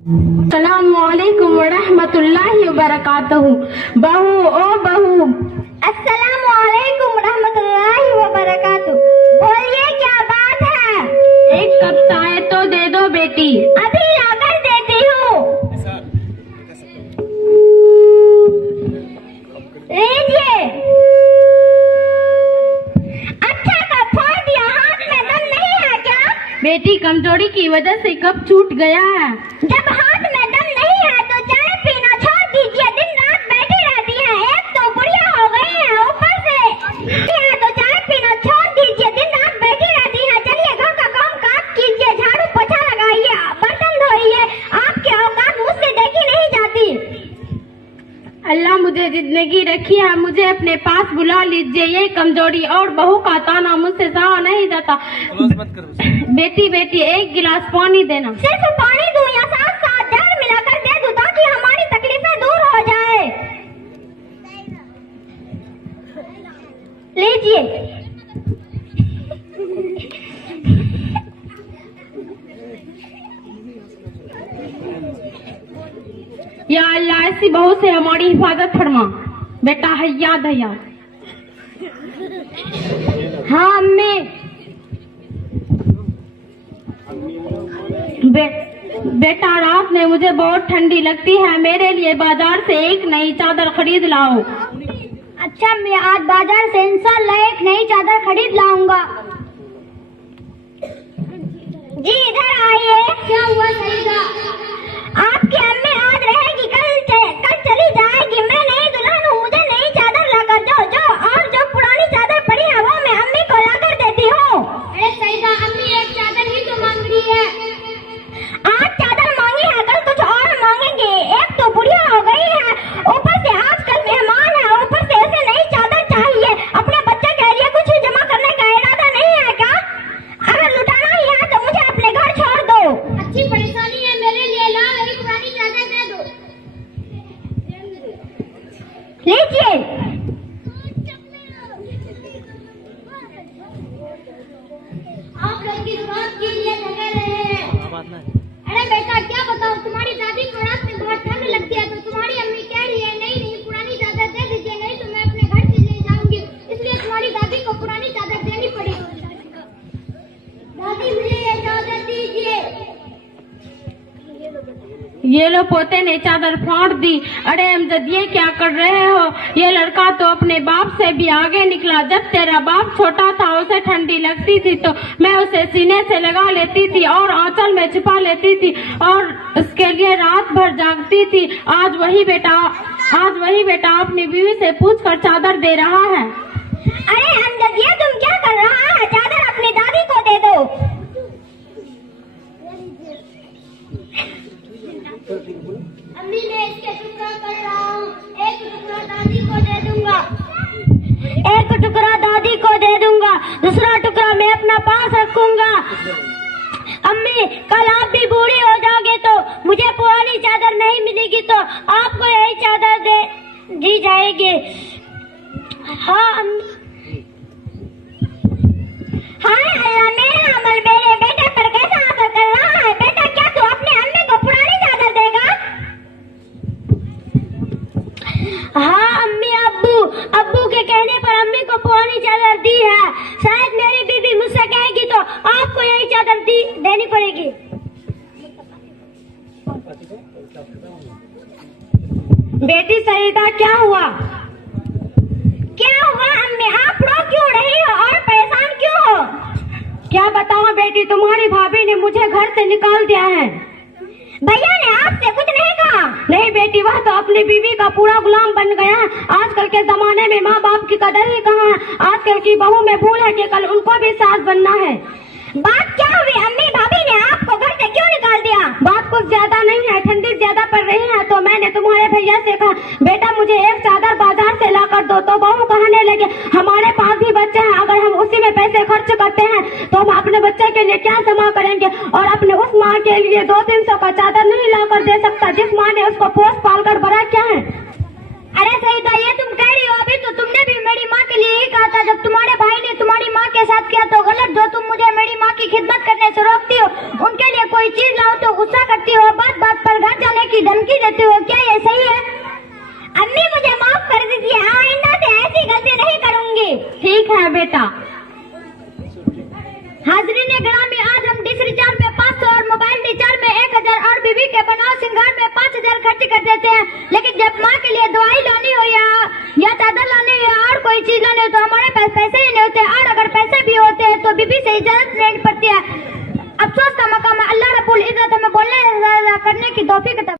अस्सलामुअलैकुम वरहमतुल्लाहि वबरकातुहू। बहू ओ बहू। अस्सलामुअलैकुम रहमतुल्लाहि वबरकातुहू। बोलिए क्या बात है? एक कप चाय तो दे दो बेटी। अभी लाकर देती हूँ। लीजिए। अच्छा कप फोड़ दिया, हाथ में दम नहीं है क्या? बेटी कमजोरी की वजह से कप छूट गया है। जब हाथ में दम नहीं है तो चाय पीना छोड़ दीजिए। दिन रात बैठी रहती है, एक तो बुढ़िया हो गई है, ऊपर से तो चाय पीना छोड़ दीजिए। दिन रात बैठी रहती है। चलिए घर का काम काज कीजिए, झाड़ू पोछा लगाइए, बर्तन धोइए। आपकी औकात मुझसे देखी नहीं जाती। अल्लाह मुझे जिंदगी रखी है, मुझे अपने पास बुला लीजिए। ये कमजोरी और बहू का ताना मुझसे सहा नहीं जाता। बेटी बेटी एक गिलास पानी देना। सिर्फ पानी दूं या साथ साथ जहर मिलाकर दे दूं ताकि हमारी तकलीफें दूर हो जाए? लीजिए। या अल्लाह ऐसी बहू से हमारी हिफाजत फरमा। बेटा है याद है याद। हाँ अम्मी। बेटा रात में मुझे बहुत ठंडी लगती है, मेरे लिए बाजार से एक नई चादर खरीद लाओ। अच्छा मैं आज बाजार से इंशाल्लाह एक नई चादर खरीद लाऊंगा। जी इधर आइए। क्या हुआ सईदा? आपकी अम्मी आज रहेगी, कल चली जाएगी। मैं नई दुल्हन हूँ, मुझे नई चादर लाकर जो पुरानी चादर पड़ी है वो मैं अम्मी को लाकर देती हूँ। अरे सईदा अम्मी एक चादर ही तो मांग रही है। आज चादर मांगी है, कल कुछ और मांगेंगे। एक तो बुढ़िया हो गई है, ऊपर से आजकल मेहमान है, ऊपर से उसे नई चादर चाहिए। अपने बच्चे के लिए कुछ जमा करने का इरादा नहीं है क्या? अगर लुटाना ही है तो मुझे अपने घर छोड़ दो। अच्छी परेशानी है मेरे लिए, लाओ मेरी पुरानी चादर दे दो। लीजिए। आप लोग किस बात के लिए झगड़ रहे हैं? अरे बेटा क्या बताऊं, तुम्हारी दादी को रात में बहुत ठंड लगती है तो तुम्हारी अम्मी कह रही है नहीं पुरानी चादर दे दीजिए, नहीं तो मैं अपने घर चले जाऊंगी। इसलिए तुम्हारी दादी को पुरानी चादर देनी पड़ेगी। दादी मुझे ये चादर दीजिए। ये लो पोते ने चादर फाड़ दी। अरे अमजद ये क्या कर रहे हो? ये लड़का तो अपने बाप से भी आगे निकला। जब तेरा बाप छोटा था उसे ठंडी लगती थी तो मैं उसे सीने से लगा लेती थी और आंचल में छिपा लेती थी और उसके लिए रात भर जागती थी। आज वही बेटा अपनी बीवी से पूछकर चादर दे रहा है। अरे अमजद ये तुम क्या कर रहा है? चादर अपनी दादी को दे दो। अम्मी मैं इसके टुकड़ा कर रहा हूँ, एक टुकड़ा दादी को दे दूंगा, एक टुकड़ा दादी को दे दूंगा, दूसरा टुकड़ा मैं अपना पास रखूंगा। अम्मी कल आप भी बूढ़ी हो जाओगे तो मुझे पुरानी चादर नहीं मिलेगी तो आपको यही चादर दे दी जाएगी। हाँ अम्मी। हाय अल्लाह मेरा अमल मेरे बेटे पर कैसा असर कर रहा है? बेटा क्या तू अपने अम्मी को पुरानी चादर देगा? हाँ अम्मी अब्बू के कहने पर अम्मी को पुरानी चादर दी है। शायद मेरी बीबी मुझसे कहेगी तो आपको यही चादर देनी पड़ेगी। बेटी सईदा क्या हुआ? क्या हुआ अम्मी? आप रो क्यों रही हो और परेशान क्यों हो? क्या बताऊं बेटी, तुम्हारी भाभी ने मुझे घर से निकाल दिया है। भैया ने आपसे कुछ नहीं कहा? नहीं बेटी, वह तो अपनी बीवी का पूरा गुलाम बन गया है। आजकल के जमाने में माँ बाप की कदर ही कहाँ है। आजकल की बहू में भूल है कि कल उनको भी सास बनना है। बात क्या हुई अम्मी? भाभी ने आपको घर से क्यों निकाल दिया? बात कुछ ज्यादा नहीं है, ठंडी ज्यादा पड़ रही है तो मैंने तुम्हारे भैया से कहा बेटा मुझे एक चादर बाजार से ला कर दो। तो बहू कहने लगे हमारे पास भी बच्चे हैं, अगर हम उसी में पैसे खर्च करते हैं तो हम अपने बच्चे के लिए क्या जमा करेंगे और अपने उस माँ के लिए 200-300 का चादर नहीं ला कर दे सकता जिस माँ ने उसको पोस पाल कर बड़ा क्या है। अरे सईदा ये तुम कह रही हो, अभी तो तुमने भी मेरी माँ के लिए ही कहा था जब तुम्हारे भाई ने तुम्हारी माँ के साथ किया तो गलत। जो तुम मुझे मेरी माँ की खिदमत करने से रोकती हो, उनके लिए कोई चीज लाओ तो गुस्सा करती हो, बात बात पर देते हो, क्या ये सही है? अम्मी मुझे माफ कर दीजिए, आइंदा से ऐसी गलती नहीं करूंगी। ठीक है बेटा। हाजरीन ग्रामी, आज हम डिश रिचार्ज में 500 और मोबाइल रिचार्ज में 1000 और बीवी के